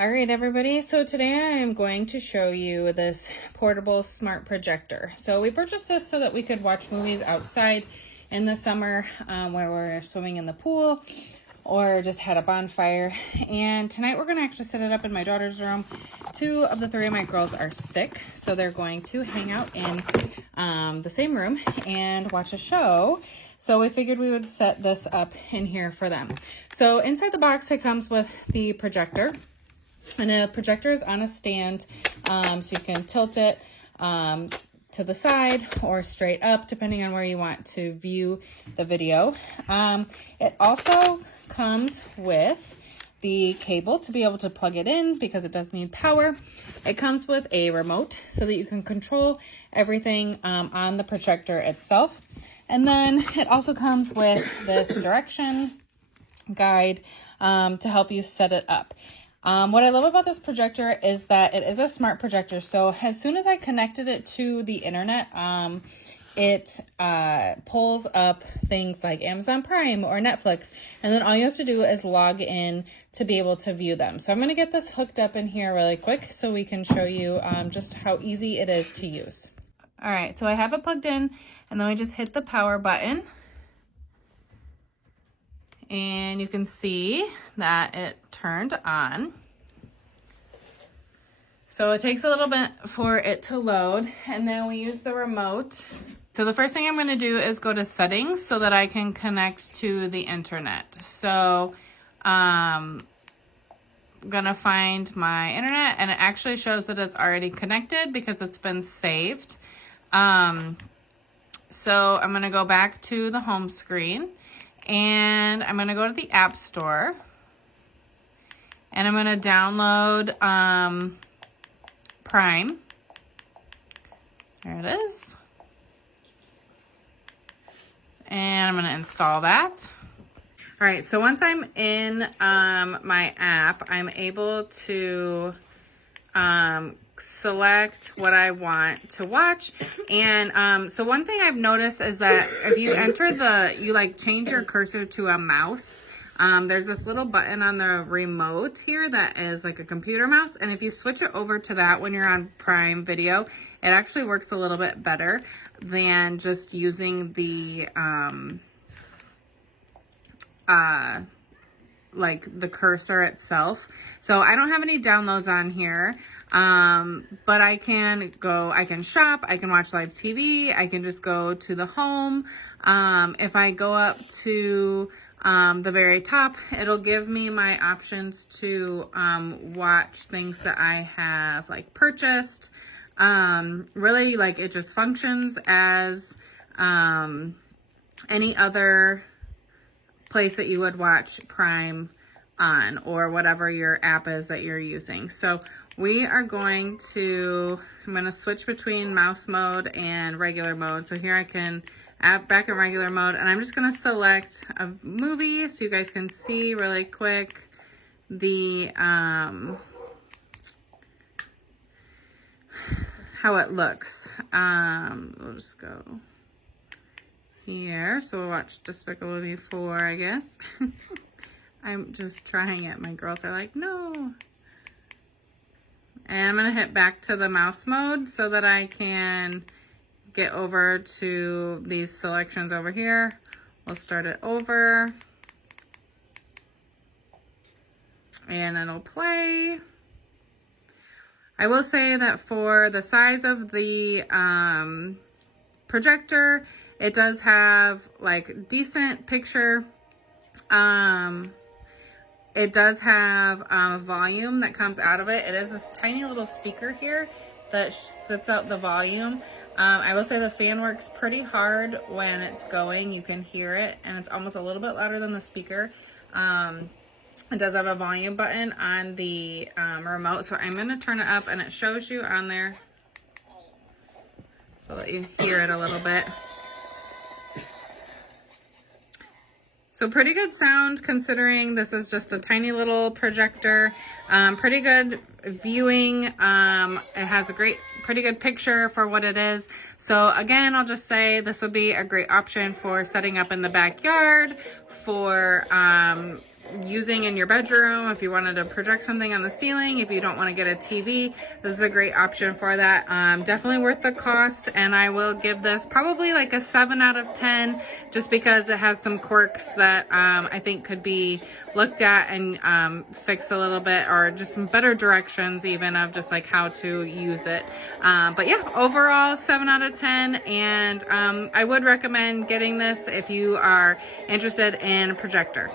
All right, everybody. So today I am going to show you this portable smart projector. So we purchased this so that we could watch movies outside in the summer where we're swimming in the pool or just had a bonfire. And tonight we're going to actually set it up in my daughter's room. 2 of the 3 of my girls are sick, so they're going to hang out in the same room and watch a show. So we figured we would set this up in here for them. So inside the box, it comes with the projector. And the projector is on a stand, so you can tilt it to the side or straight up, depending on where you want to view the video. It also comes with the cable to be able to plug it in because it does need power. It comes with a remote so that you can control everything on the projector itself. And then it also comes with this direction guide to help you set it up. What I love about this projector is that it is a smart projector. So as soon as I connected it to the internet, it pulls up things like Amazon Prime or Netflix. And then all you have to do is log in to be able to view them. So I'm going to get this hooked up in here really quick so we can show you just how easy it is to use. All right, so I have it plugged in, and then we just hit the power button. And you can see that it turned on. So it takes a little bit for it to load, and then we use the remote. So the first thing I'm going to do is go to settings so that I can connect to the internet. So I'm going to find my internet, and it actually shows that it's already connected because it's been saved. So I'm going to go back to the home screen. And I'm going to go to the App Store, and I'm going to download Prime. There it is. And I'm going to install that. All right, so once I'm in my app, I'm able to select what I want to watch. And so one thing I've noticed is that if you enter you change your cursor to a mouse, there's this little button on the remote here that is like a computer mouse. And if you switch it over to that when you're on Prime Video, it actually works a little bit better than just using the the cursor itself. So I don't have any downloads on here. But I can shop, I can watch live TV, I can just go to the home. If I go up to the very top, it'll give me my options to watch things that I have purchased. Really, it just functions as any other place that you would watch Prime on, or whatever your app is that you're using. So I'm going to switch between mouse mode and regular mode. So here I can add back in regular mode, and I'm just going to select a movie so you guys can see really quick the how it looks. We'll just go here. So we'll watch Despicable Me 4, I guess. I'm just trying it. My girls are like, no. And I'm going to hit back to the mouse mode so that I can get over to these selections over here. We'll start it over. And it'll play. I will say that for the size of the projector, it does have decent picture. It does have volume that comes out of it. It is this tiny little speaker here that sits out the volume. I will say the fan works pretty hard when it's going. You can hear it, and it's almost a little bit louder than the speaker. It does have a volume button on the remote, so I'm going to turn it up, and it shows you on there so that you hear it a little bit. So pretty good sound considering this is just a tiny little projector. Pretty good viewing. It has a pretty good picture for what it is. So again, I'll just say this would be a great option for setting up in the backyard, for using in your bedroom, if you wanted to project something on the ceiling, if you don't want to get a TV, this is a great option for that. Definitely worth the cost, and I will give this probably like a 7 out of 10, just because it has some quirks that I think could be looked at and fixed a little bit, or just some better directions even of just like how to use it. But yeah, overall 7 out of 10, and I would recommend getting this if you are interested in Projector.